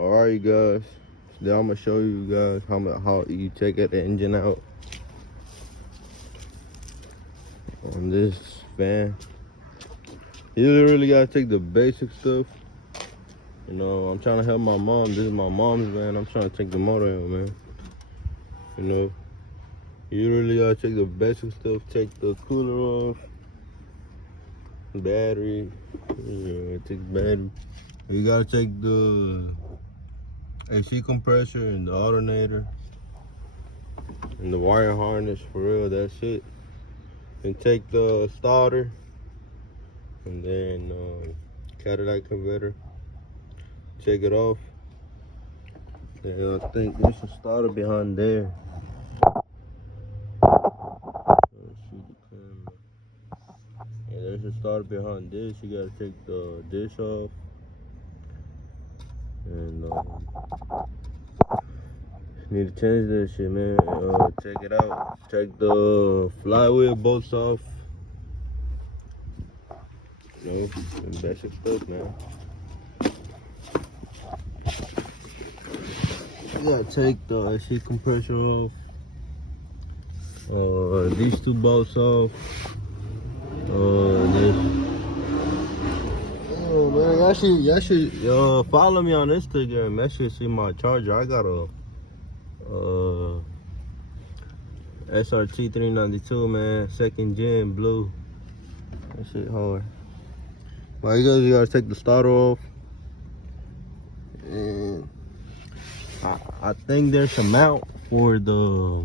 Alright guys, today I'm gonna show you guys how you take the engine out on this van. You really gotta take the basic stuff. You know, I'm trying to help my mom. This is my mom's van. I'm trying to take the motor out, man. You know, you really gotta take the basic stuff. Take the cooler off, battery. Take the battery. You gotta take the AC compressor and the alternator and the wire harness. For real, that's it. Then take the starter and then catalytic converter. Take it off. And I think there's a starter behind there. Yeah, there's a starter behind this. You gotta take the dish off. And need to change that shit, man. Check it out. Take the flywheel bolts off. You know, some basic stuff, man. You gotta take the AC compressor off. These two bolts off. This. Oh man, y'all should follow me on Instagram. Y'all should see my charger. I got a SRT 392, man, 2nd gen blue. That shit hard. But you gotta take the starter off. And I think there's a mount for the